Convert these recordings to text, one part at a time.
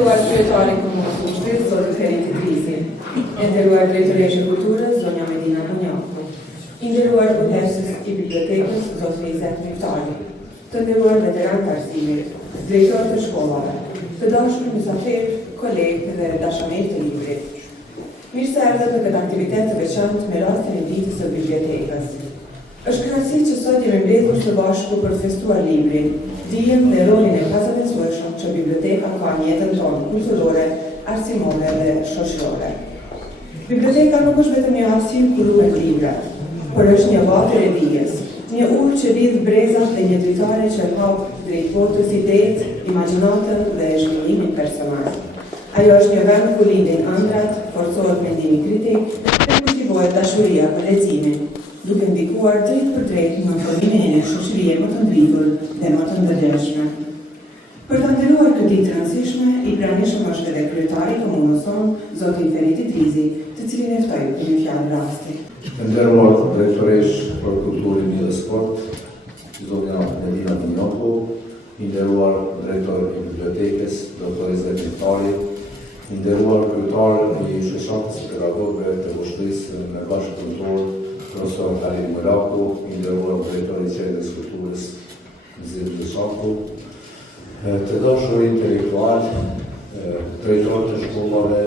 Nderuar kryetari i Komunës së Ushtrisë, zoti Ferit Idrisi, nderuar drejtoresha e Kulturës, zonja Medina Bunjaku, i nderuar udhëheqës i bibliotekës, zoti Izet Miftari, të nderuar veteranë të arsimit, drejtorë të shkollave, të dashur mysafirë, kolegë dhe dashamirë të librit. Mirë se erdhët në këtë aktivitet të veçantë me rastin e ditës së bibliotekës. Është kënaqësi që sot jemi mbledhur së bashku për të festuar librin, dijem dhe rolin e pazaventueshëm që biblioteka ka në jetën tonë kulturore, arsimore dhe shoqërore. Biblioteka nuk është vetëm një hapësirë ku ruhen libra, por është një vatër e dijes, një urë që lidh brezat dhe një dritare që hap drejt botës idetë, imagjinatën dhe zhvillimin personal. Ajo është një vend ku lindin ëndrat, forcohet mendimi kritik dhe kultivohet dashuria për leximin, duke ndikuar drejt për drejt në formimin e një shoqërie më të ngritur dhe më të ndërgjegjshme. Për të nderuar këtë ditë të rëndësishme, i pranishëm është edhe kryetari i komunës sonë, zoti Ferit Idrisi, të cilin e ftoj për një fjalë rasti. Të nderuar drejtoresh për kulturën dhe sport, zonja Medina Bunjaku, i nderuar drejtor i bibliotekës, doktor Izet Miftari, i nderuar kryetar i shoqatës pedagogëve të Ushtrisë me bashkëpunëtor profesor Karim Muraku, i nderuar drejtori i Qendrës Kulturës Zed Shaku, të dashur intelektual, drejtorë të shkollave,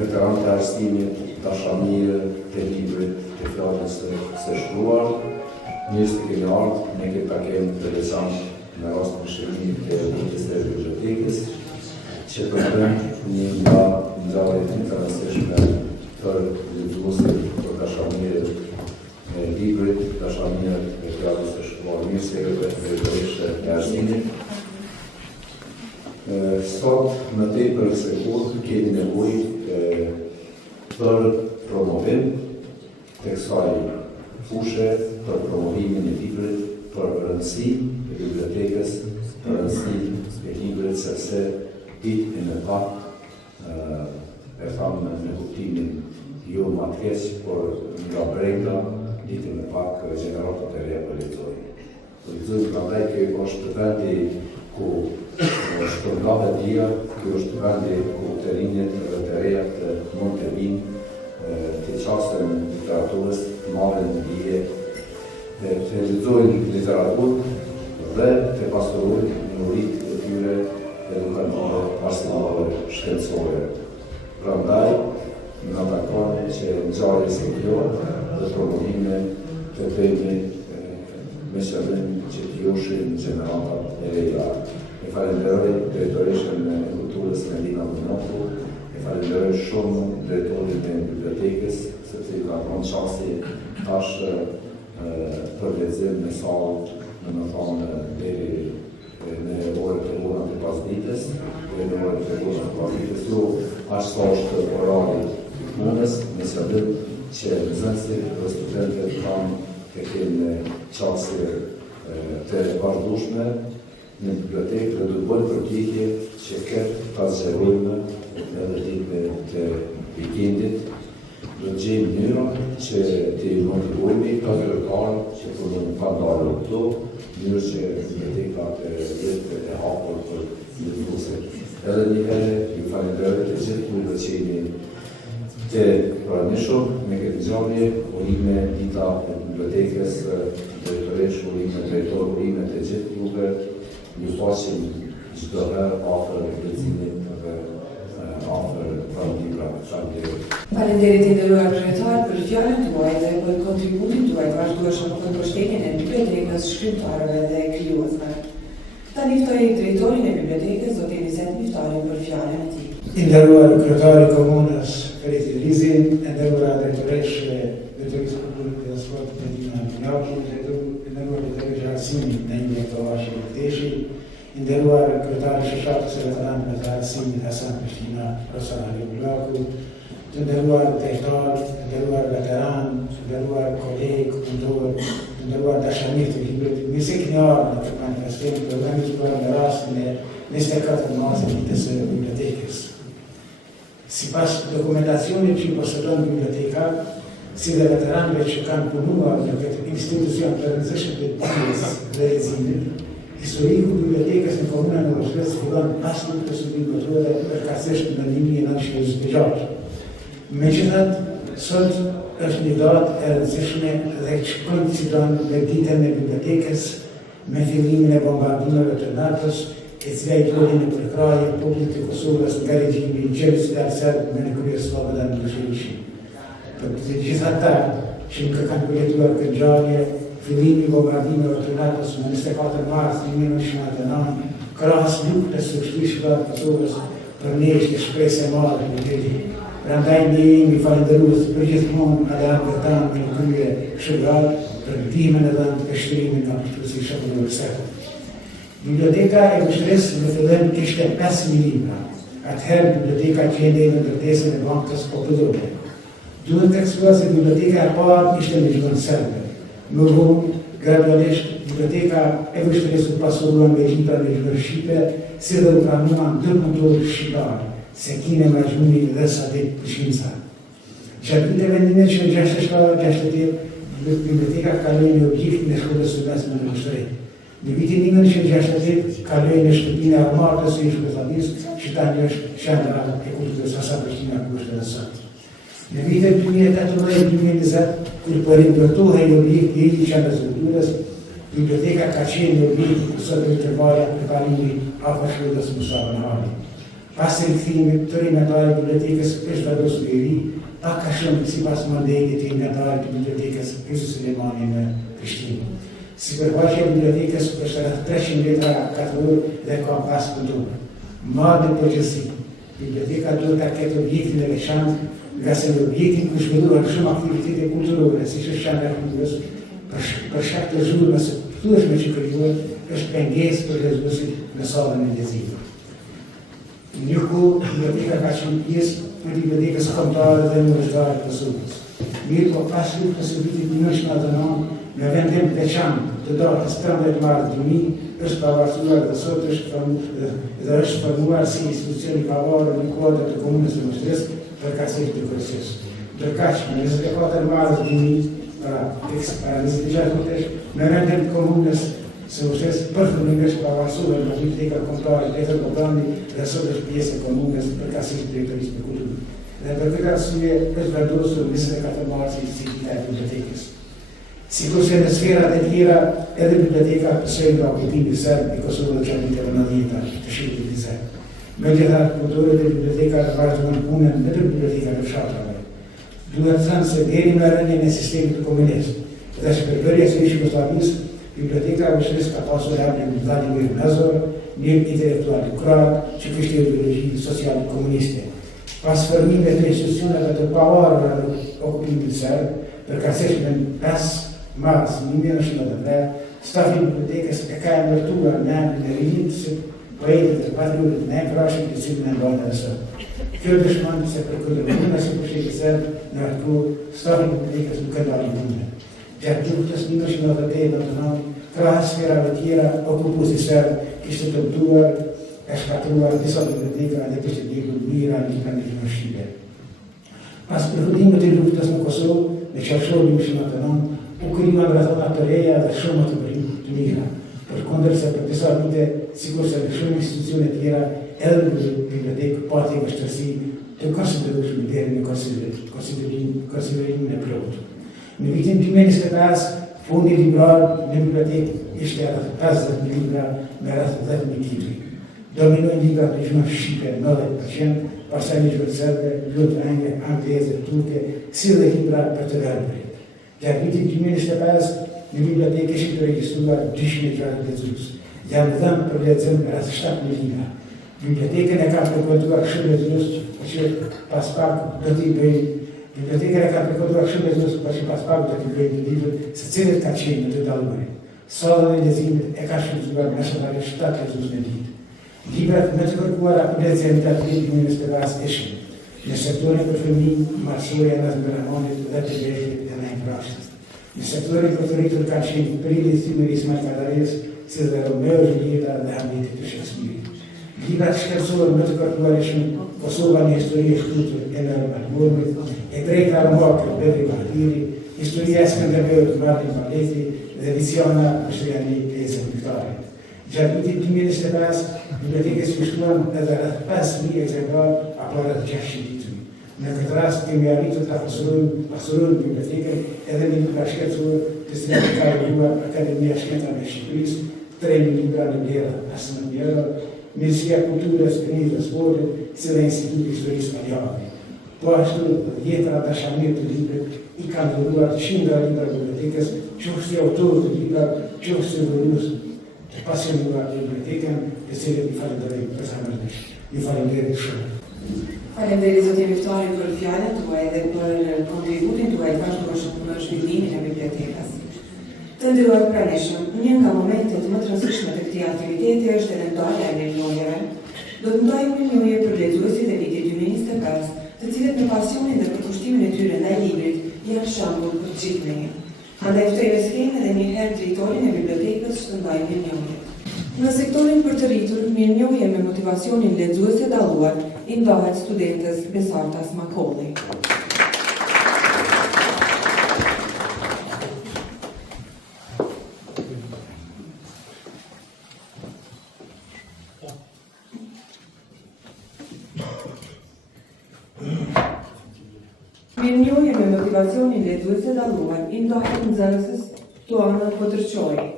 veteranë të arsimit, dashamirë të librit, të fjalës së shkruar, njerëz të keni ardhur në këtë takim të veçantë në rast të shërimit të ditës së bibliotekës, që përmend një nga ngjarjet më të rëndësishme për lexuesit, për dashamirët e librit, dashamirët e fjalës së shkruar, mirë se drejtorisht e arsimit. Sot, më tepër se kur, kemi nevojë për promovim të kësaj fushë, për promovimin e librit, për rëndësi e bibliotekës, për rëndësi e librit, sepse ditë në pak, e thamë në kuptimin jo më të keq, por nga brenda, ditë në pak gjeneratat e reja për lexojnë. Për lexojnë prandaj kjo është vendi ku shpërndahet dia, kjo është vendi ku të rinjët dhe të rejat mund të vinë, të qasën literaturës, të marrën dije, të lexojnë literaturë dhe të pasurojnë minorit e tyre edukative, arsimore, shkencore. Prandaj, në takon që ngjarje si kjo dhe promovime të bëjmë me qëllim që të joshin gjeneratat e reja. E falenderoj drejtoreshën e kulturës Medina Bunjaku, e falenderoj shumë drejtorin e bibliotekës, sepse i ka dhënë çasti tash për lexim në sallë, në thonë deri në orët e vona të pasditës, dhe në orët e vona të pasditës, jo ashtë sa është orari i punës, me qëllim që nxënësit dhe studentët kanë të kenë çastje të vazhdueshme në bibliotekë dhe do të bëjnë përpjekje që këtë ta zgjerojmë edhe ditën të vikendit. Do të gjejmë mënyra që të motivojmë ka kryetarë që punojnë pa ndarë këto, mënyrë që biblioteka të jetë e hapur për lexuesit. Edhe një herë ju falenderoj të gjithë punëve që jeni të pranishëm me këtë ngjarje, urime dita e bibliotekës, drejtoresh, urime drejtor, urime të gjithë klube, ju pasim çdo herë afër leximit dhe afër pranimit. Faleminderit i nderuar kryetar për fjalën tuaj dhe për kontributin tuaj të vazhdueshëm për mbështetjen e bibliotekës, shkrimtarëve dhe krijuesve. Tani ftoj drejtorin e bibliotekës, zotin Izet Miftari, për fjalën e tij. I nderuar kryetari i komunës Ferit Idrisi, i nderuar drejtoresh drejtorisë kulturës dhe sportit Medina Bunjaku, i nderuar drejtoresh arsimit Naime Tovashi Bekteshi, i nderuar kryetari i shoqatës së veteranëve të arsimit Hasan Prishtina, profesor Ali Bulaku, të nderuar drejtar, të nderuar veteran, të nderuar kolegë, punëtor, të nderuar dashamirë të librit. Mirë se keni ardhur në këtë manifestim për organizuar në rastin e 24 marsit të ditës së bibliotekës. Sipas dokumentacionit që posedon biblioteka, si dhe veteranëve që kanë punuar në këtë institucion të rëndësishëm të dijes dhe leximit, Historiku i bibliotekës në komunën e Vështrës fillon pas luftës së botërore përkatësisht në 1926. Megjithatë, sot është një datë e rëndësishme dhe që koincidon me ditën e bibliotekës me fillimin e bombardimeve të NATO-s, e cila i trodhi në përkraje popullit të Kosovës nga regjimi i gjelosidar serb me në krye Slobodan Miloševićin. Për të gjitha ata që nuk kanë përjetuar këtë ngjarje, fillimi i bombardimeve të NATO-s në 24 mars 1999, krahas luftës së shtishme të Kosovës, për ne ishte shpresë e madhe për të. Prandaj ne jemi falëndërues përgjithmonë aleatëve tanë në krye këshilltar për ndihmën e dhënë të shtrimit nga Shtësia Shërbimore Serbe. Biblioteka e Vështrës në fillim kishte 5.000 libra. Atëherë biblioteka gjendej në ndërtesën e bankës popullore. Duhet të eksploruar se biblioteka e parë ishte në gjuhën serbe. Më vonë, gradualisht, biblioteka e Vështrës u pasurua me libra në gjuhën shqipe, si dhe u pranuan ndërkombëtar shqiptar, Sekine Majmuni dhe Sadet Pushinca. Gjatë viteve 1967-68, biblioteka kaloi në objektin e shkollës së mesme në Vështrë. Në vitin 1968 kaloi në shtëpinë e armatës së Jugosllavisë, që tani është qendra e kulturës së Prishtina ku është edhe sot. Në vitin 2018-2020, kur po rindërtohej objekti i qendrës së kulturës, biblioteka ka qenë në objektin ku sot është tregoja për kalimin afër shkollës Musa Banhali. Pas rikthimit të rinjatarit të bibliotekës është vendosur i ri, pak a shumë sipas mandatit të rinjatarit të bibliotekës Yusuf Sulemani në Prishtinë. Sipërfaqja e bibliotekës është rreth 300 metra katror dhe ka 5 punëtor. Madje përgjithësi, biblioteka duhet ta ketë objektin e veçantë, nga se në objektin ku zhvillohen shumë aktivitete kulturore, siç është qendra e kulturës, për shkak të zhurmës së thuajshme që krijohet, është pengesë për lezuesit në sallën e leximit. Njëkohë, biblioteka ka qenë pjesë e bibliotekës kombëtare dhe universitare të Kosovës. Mirë po pas luftës së vitit 1999, në vendim të veçantë të datës 15 mars 2000, është pavarësuar dhe sot është formuar si institucion i pavarur në kuadër të komunës së Vështrës përkatësisht të kërcës. Ndërkaq, në 24 mars 2000, para 26 mutesh, në vendim të komunës së Vështrës përfundimisht pavarësuar nga biblioteka kombëtare Peter Bogdani dhe sot është pjesë e komunës përkatësisht drejtorisë për kulturë. Dhe për këtë arsye është vendosur 24 mars si dita e bibliotekës. Sikurse në sferat e tjera, edhe biblioteka pësoi nga okupimi serb i Kosovës gjatë viteve 90 të shqiptit të serb. Megjithatë, punëtorët e bibliotekave vazhdojnë punën në të bibliotekat e fshatrave. Duhet thënë se deri në rënien e sistemit komunist dhe shpërbërjes së Jugosllavisë, biblioteka e Vështrës ka pasur emrin Vladimir Nazor, një intelektual kroat që kishte ideologji sociale komuniste. Pas formimit të institucioneve të pavarura në okupimin serb, përkatësisht në 5 mars 1993, stafi i bibliotekës e ka emërtuar në emrin e rinj si poetit dhe patriotit në emrashin të cilin e mbanë edhe sot. Kjo dëshmon se për kulturën e pushtetit serb në atë kohë, stafi i bibliotekës nuk e dalli mundë. Gjatë luftës 1989, krahas sferave tjera, okupuesi serb kishte dëmtuar e shkatruar disa biblioteka dhe kishte djegur mira libra në gjuhën shqipe. Pas përfundimit të luftës në Kosovë, në qershor 1999, u krijuan rrethona të reja dhe shumë të mira. Përkundërse për disa vite, sikurse në shumë institucione tjera, edhe në bibliotekë pati vështirësi të konsiderueshme deri në konsiderimin e plotë. Në vitin 2025, fondi librar në bibliotekë ishte rreth 50.000 libra me rreth 10.000 titujt. Dominojnë librat në gjuhën shqipe 90%, pastaj në gjuhën serbe, gjuhën angle, angleze, turke, si dhe libra për të verbërit. Gjatë vitit 2025, në bibliotekë ishin të regjistruar 200 lexues. Janë dhënë për lexim rreth 7.000 libra. Bibliotekën e ka frekuentuar shumë lexues, që pas pak do t'i bëjnë. Bibliotekën e ka frekuentuar shumë lexues, që pas pak do t'i bëjnë libra, secili ka qenë në të dalluar. Sallën e leximit e ka shfrytzuar mesatarisht 7 lexues në ditë. Librat më të kërkuara për lexim të vitit 2025 ishin në sektorin për fëmijë, marsoja në Zberamonit dhe të veshit e në imprashtës. Në sektorin për të rritur ka qenë Prili Simeris Markadares, si dhe Romeo Julieta dhe Hamletit të Shakespeare. Librat shkencor më të kërkuar ishin Kosova një histori e shkruar e në Malmormit, e drejta Armuar Bedri Martiri, historia e Skënderbeut Martin Valeti dhe Visiona Shriani e Zëmbiktarit. Gjatë vitit 2025, bibliotekës fishtuan edhe 5.000 ekzemplar apo edhe 600 litri. Në këtë rast kemi arritur të pasurojmë bibliotekën edhe me libra shkencore të cilat ka lejuar Akademia Shkencave e Shqipërisë, 3.000 libra në vlerë 15.000 euro, Ministria e Kulturës, Gënjës dhe Sportit, si dhe Instituti Historisë Magjare. Po ashtu, dhjetëra dashamirë të librit i kanë dhuruar qindra libra bibliotekës, qoftë autorë të libra, qoftë dhurues të pasionuar të bibliotekën, të cilët i falenderoj personalisht. Ju falenderoj shumë. Falenderoj zotin Viftari për fjalën tuaj dhe për kontributin tuaj të vazhdueshëm në zhvillimin e bibliotekës. Të nderuar pranishëm, një nga momentet më të rëndësishme të këtij aktiviteti është edhe ndarja e mirënjohjeve. Do të ndajmë mirënjohje për lexuesit e vitit 2025, të cilët me pasionin dhe përkushtimin e tyre ndaj librit janë shembull për gjithë ne. Andaj ftoj me skenë edhe një herë drejtorin e bibliotekës të ndajë mirënjohje. Në sektorin për të rritur, mirënjohje me motivacionin lexuese dalluar i ndahet studentës Besartas Makolli. Mirënjohje me motivacionin lexuese dalluar i ndahet nxënëses Tuana Potërçoi.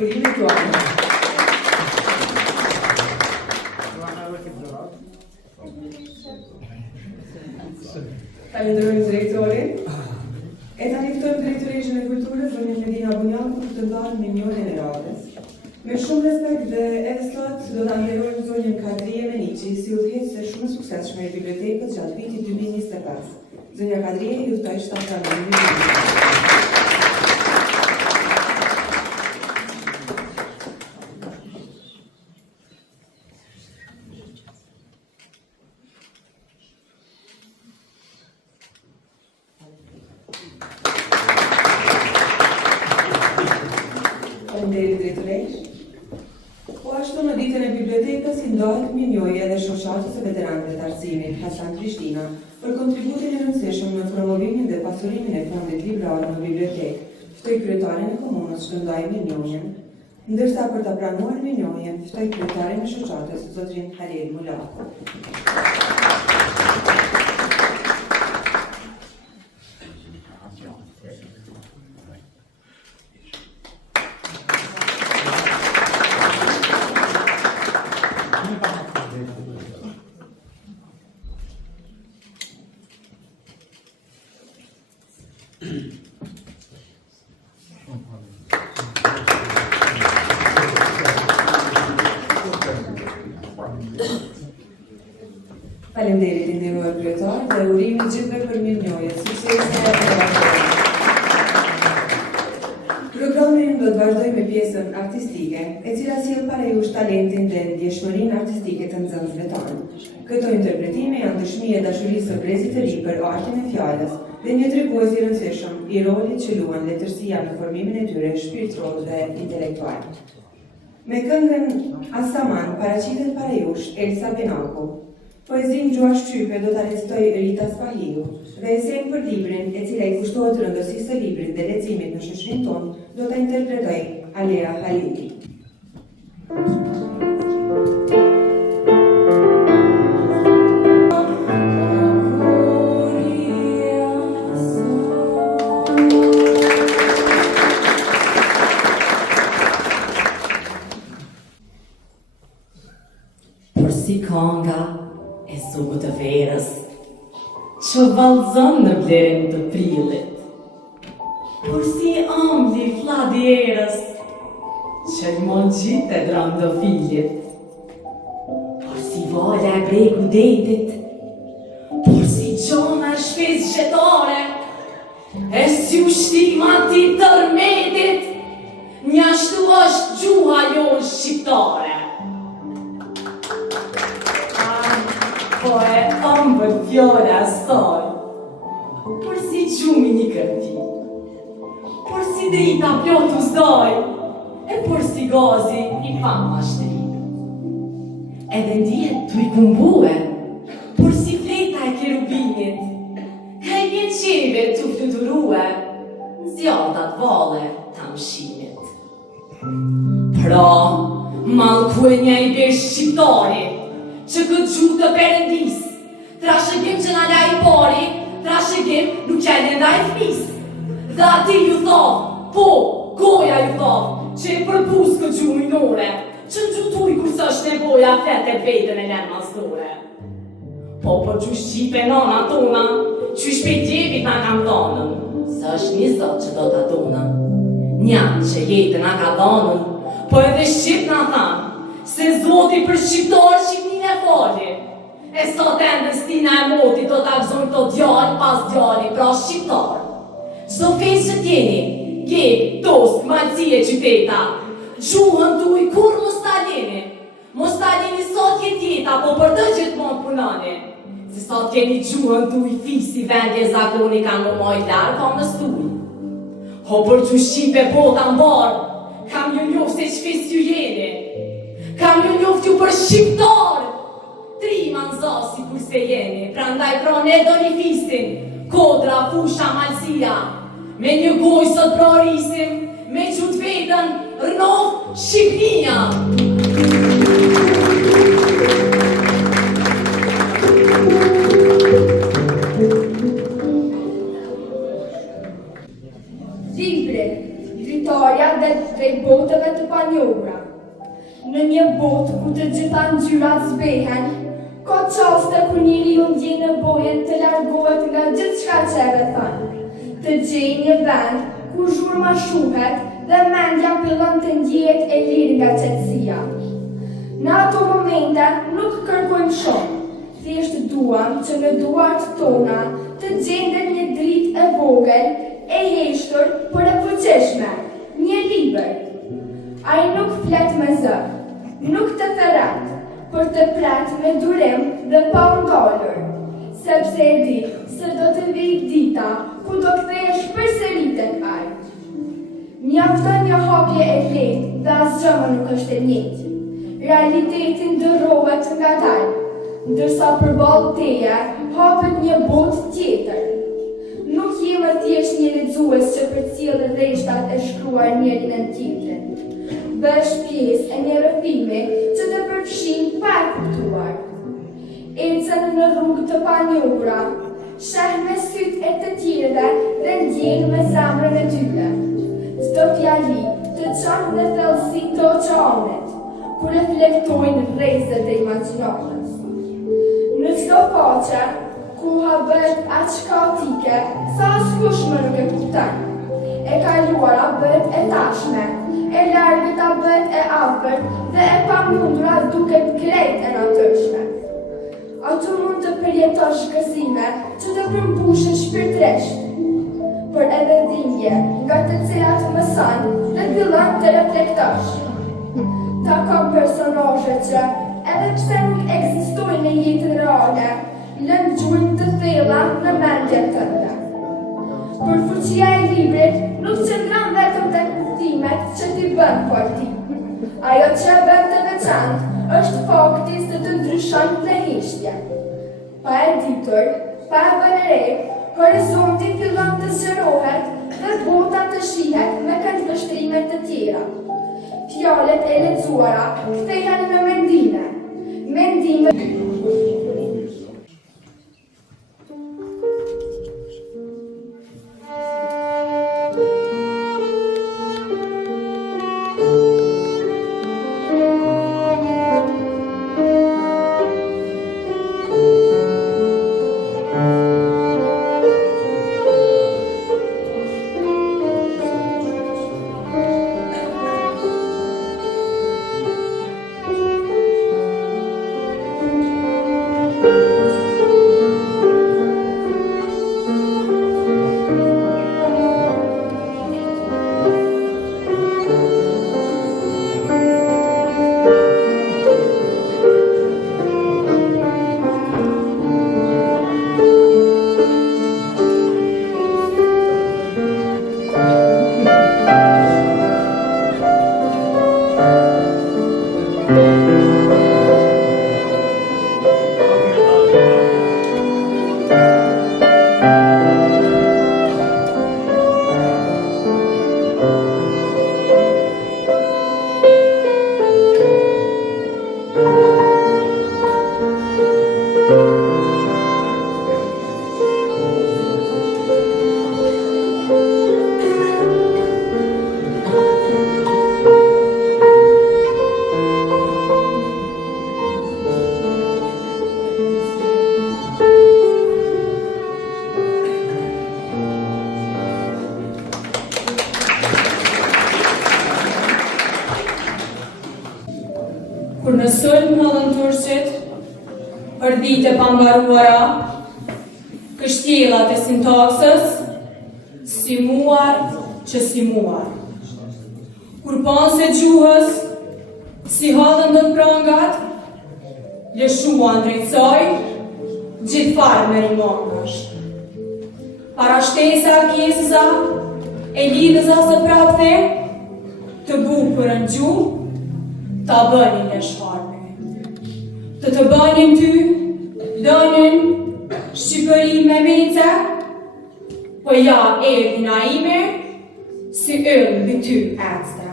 Urime Tuana. Falenderojmë drejtorin. E tani ftojmë drejtoreshën e kulturës, zonjën Medina Bunjaku, për të ndarë mirënjohjen e radhës. Me shumë respekt dhe edhe sot do ta nderojmë zonjën Kadrije Meniqi si udhëheqëse shumë suksesshme e bibliotekës gjatë vitit 2025. Zonja Kadrije ju ftoj shtatë Po ashtu në ditën e bibliotekës i ndahet mirënjohje edhe shoqatës së veteranëve të arsimit Hasan Krishtina për kontributin e rëndësishëm në promovimin dhe pasurimin e fondit librar në bibliotekë. Ftoj kryetarin e komunës që të ndajë mirënjohjen, ndërsa për ta pranuar mirënjohjen, ftoj kryetarin e shoqatës zotrin Halil Mulaku. Faleminderit i nderuar kryetar dhe urimi gjithëve për mirënjohje, suksese e vazhdimit. Programin do të vazhdoj me pjesën artistike, e cila sjell parajush talentin dhe ndjeshmërinë artistike të nxënësve tanë. Këto interpretime janë dëshmi e dashurisë së brezit të ri për artin e fjalës dhe një tregues i rëndësishëm i rolit që luan letërsia në formimin e tyre shpirtëror dhe intelektual. Me këngën Asaman paraqitet parajush Elsa Benaku. Poezin gjua shqype do të recitoj Rita Spahiu dhe esen për librin e cila i kushtohet rëndësisë së librit dhe lecimit në shoqërinë tonë do të interpretoj Alea Halidi. Por si konga e zogu të verës, që valzon në vlerën të prillit, por si ëmbli fladierës, që i mon gjitë e drandofilit, por si valja e bregu detit, por si gjona e shpes gjetare, e si ushtima ti tërmetit, njashtu është gjuha jonë shqiptare. Po e ëmbël fjole asaj, por si gjumi një kërti, por si drita pjotu zdoj, e por si gazi i fama shtri. Edhe ndihet të i kumbue, Malku e një i besh shqiptari, që këtë gjuhë të perëndis, trashëgim që nga i pari, trashëgim nuk jaj lenda e fmis. Dhe ati ju thot, po, goja ju thot, që e përpus këtë gjuhë minore, që në gjutuj kur së është nevoja fetet vetën e lem masdore. Po për gjuhë shqipe nona tona, që shpejtjevit nga kam thonën, së është një zot që do të tona. Njanë që jetën nga ka dhonën, po edhe Shqip nga thanë, se zoti për shqiptarë Shqipnin e fali. E sot endën stina e moti do të akzojnë të djallë pas djalli pra shqiptarë. Qdo fejnë që tjeni, gep, tost, malësie qyteta, gjuhën tuj kur mos talini. Mos talini sot jet jeta, po për të gjithmonë punani. Se sot keni gjuhën tuj fisi vendje zakoni kanë më moj larë ka më stuj. Ho për që Shqipe bota mbarë, kam ju njoft se qfis ju jeni. Kam ju njoft ju për shqiptarë. Trima në zasi kur se jeni, prandaj pra ne do një fisin, kodra, fusha, malësia. Me një goj sot prorisim, me qut vetën, rënof Shqipnia. Dritarja dhe drejt botëve të panjohura. Në një botë ku të gjitha ngjyrat zbehen, ka qaste ku njëri u ndjen në bojen të largohet nga gjithçka që e rrethon. Të gjej një vend ku zhurma shuhet dhe mendja fillon të ndjehet e lirë nga qetësia. Në ato momente nuk kërkojmë shumë, thjesht duam që në duart tona të gjendet një dritë e vogël e heshtur për e fuqishme, një libër. Ai nuk flet me zë, nuk të theret, për të pret me durim dhe pa ndalur, sepse e di se do të vijë dita ku do kthehesh përsëri tek ai. Mjafton një hapje e lehtë dhe asgjë më nuk është e njëjtë. Realiteti ndërrohet nga taj, ndërsa përballë teje hapet një botë tjetër. Nuk jemi thjesht një lexues që përcjell rreshtat e shkruar njëri në tjetrin. Bësh pjesë e një rrëfimi që të përfshin pa e kuptuar. Ecën në rrugë të panjohura, sheh me sytë e të tjerëve dhe ndjen me zemrën e tyre. Çdo fjali të çon në thellësinë të oqeanit, ku reflektojnë rrezet e imagjinatës. Në çdo faqe, koha bëhet aq kaotike sa askush më nuk e kupton. E kaluara bëhet e tashme, e largëta bëhet e afërt dhe e pamundura duket krejt e natyrshme. Ato mund të përjetosh gëzime që të përmbushin shpirtresht, por edhe dhimbje nga të cilat mëson dhe fillon të reflektosh. Ta ka personazhe që, edhe pse nuk ekzistojnë në jetën reale, lënë gjurmë të thella në mendjen tënde. Por fuqia e librit nuk qëndron vetëm tek kuptimet që ti bën për ti. Ajo që e bën të veçantë është fakti se të ndryshon lehishtja. Pa e ditur, pa e bërë re, horizonti fillon të zgjerohet dhe bota të shihet me këndvështrime të tjera. Fjalët e lexuara kthehen në mendime. Mendime për dite pambaruara, kështjellat e sintaksës, si muar që si muar. Kur panse gjuhës, si hallën do të prangat, lëshuan drejtsoj, gjithë farë me rimongash. Para shtesa pjesëza, e lidhëza së prapte, të bukërën gjuhë, ta bënin e shharme. Të bënin ty, dënin, Shqipëri me mece, po ja erdhina ime, si ëllë mbi ty ecte.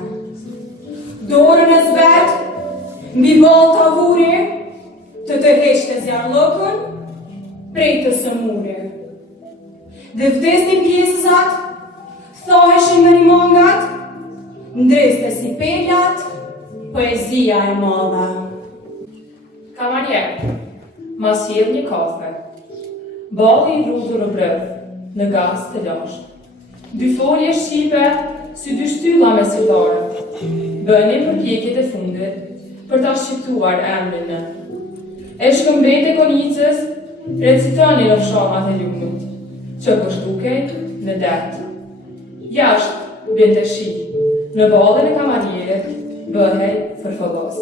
Dorën e zbet, mbi ball tavuri, të heqte zjarllëkën, prej të sëmuri. Dhe vdesnin pjesëzat, thoheshin me rimongat, ndreste si peljat, poezia e madhe. Kamarjer, ma sjell një kafe. Balli I vrudhur në brëv, në gaz të lasht. Dy folje shqipe, si dy shtylla me sillare. Bëni përpjekjet e fundit për ta shqiptuar emrin. E shkëmbejt e konicës, recitoni në fshamat e lumit, që kështukej në det. Jashtë, binte shi, në ballin e kamarjerit, bëhej fërfëllos.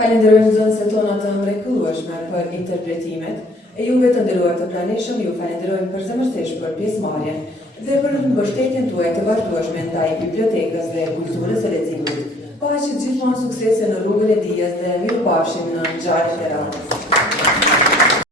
Falenderojmë nxënësit tona të mrekullueshme për interpretimet, e juve të nderuar të pranishëm, ju falenderojmë përzemërsisht për pjesëmarrjen dhe për mbështetjen tuaj të vazhdueshme ndaj bibliotekës dhe kulturës së leximit. Paqë gjithmonë suksese në rrugën e dijes dhe mirupafshim në ngjarjet e radhës.